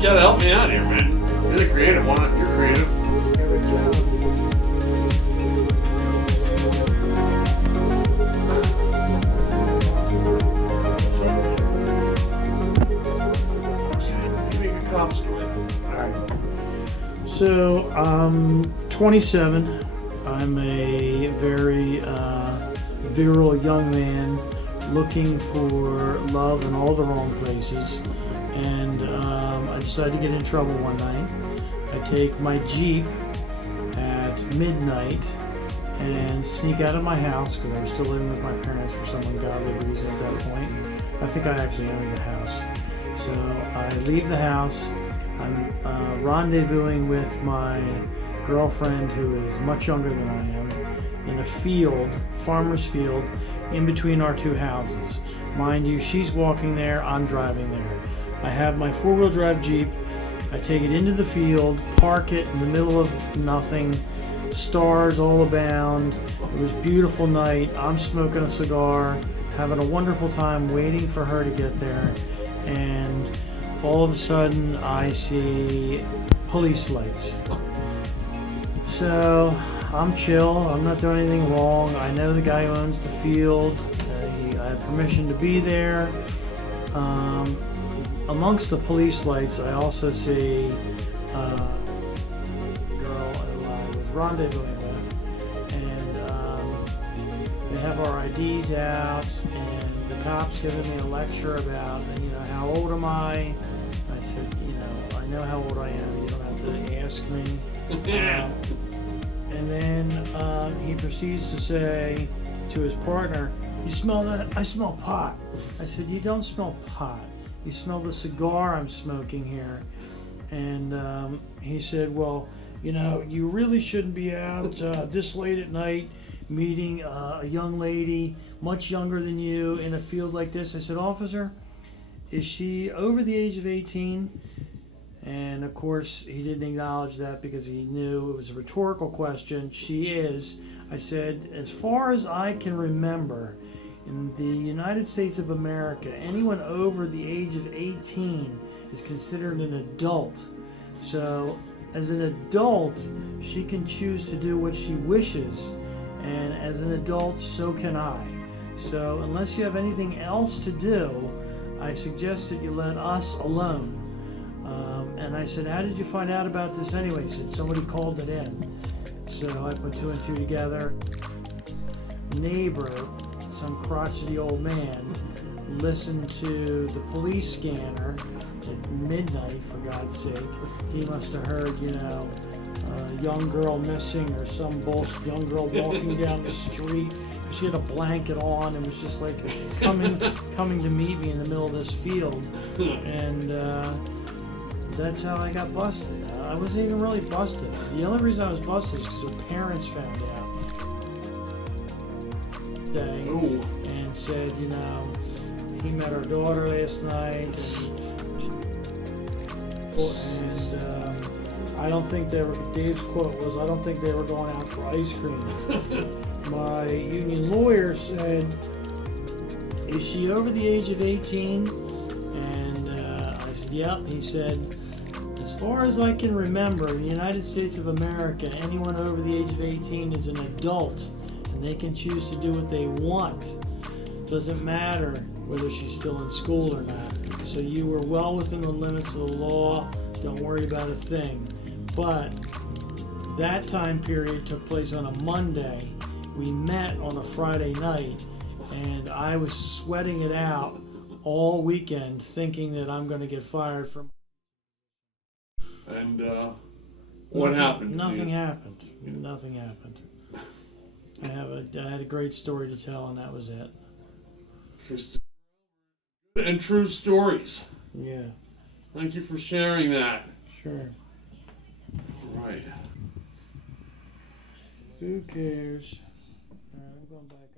gotta help me out here, man. You're the creative one. You're creative. Good job. You make a cop story. Alright. So, I'm 27. I'm a very virile young man looking for love in all the wrong places. And I decided to get in trouble one night. I take my Jeep at midnight and sneak out of my house because I was still living with my parents for some ungodly reason at that point. I think I actually owned the house. So I leave the house. I'm rendezvousing with my girlfriend, who is much younger than I am, in a field, farmer's field, in between our two houses. Mind you, she's walking there, I'm driving there. I have my four-wheel drive Jeep. I take it into the field, park it in the middle of nothing, stars all abound. It was a beautiful night. I'm smoking a cigar, having a wonderful time waiting for her to get there, and all of a sudden I see police lights. So I'm chill, I'm not doing anything wrong. I know the guy who owns the field. I have permission to be there. Amongst the police lights, I also see the girl who I was rendezvousing with, and they have our IDs out, and the cop's giving me a lecture about, how old am I? I said, I know how old I am. You don't have to ask me. And then he proceeds to say to his partner, "You smell that? I smell pot." I said, "You don't smell pot. You smell the cigar I'm smoking here." And he said, "Well, you really shouldn't be out this late at night meeting a young lady much younger than you in a field like this." I said, "Officer, is she over the age of 18? And of course, he didn't acknowledge that because he knew it was a rhetorical question. "She is." I said, "As far as I can remember, in the United States of America, anyone over the age of 18 is considered an adult. So, as an adult, she can choose to do what she wishes, and as an adult, so can I. So, unless you have anything else to do, I suggest that you let us alone." And I said, "How did you find out about this anyway?" He said, "Somebody called it in." So I put two and two together. Neighbor, some crotchety old man, listened to the police scanner at midnight, for God's sake. He must have heard, a young girl missing or some bullshit, young girl walking down the street. She had a blanket on and was just like coming to meet me in the middle of this field. And that's how I got busted. I wasn't even really busted. The only reason I was busted is because her parents found out. And said, he met our daughter last night, and I don't think they were. Dave's quote was, "I don't think they were going out for ice cream." My union lawyer said, "Is she over the age of 18?" And I said, "Yep." He said, "As far as I can remember, in the United States of America, anyone over the age of 18 is an adult, and they can choose to do what they want. Doesn't matter whether she's still in school or not. So you were well within the limits of the law. Don't worry about a thing." But that time period took place on a Monday. We met on a Friday night, and I was sweating it out all weekend, thinking that I'm going to get fired from. And what happened? Nothing happened. Nothing happened. I had a great story to tell, and that was it. And true stories. Yeah. Thank you for sharing that. Sure. All right. Who cares? All right, I'm going back up.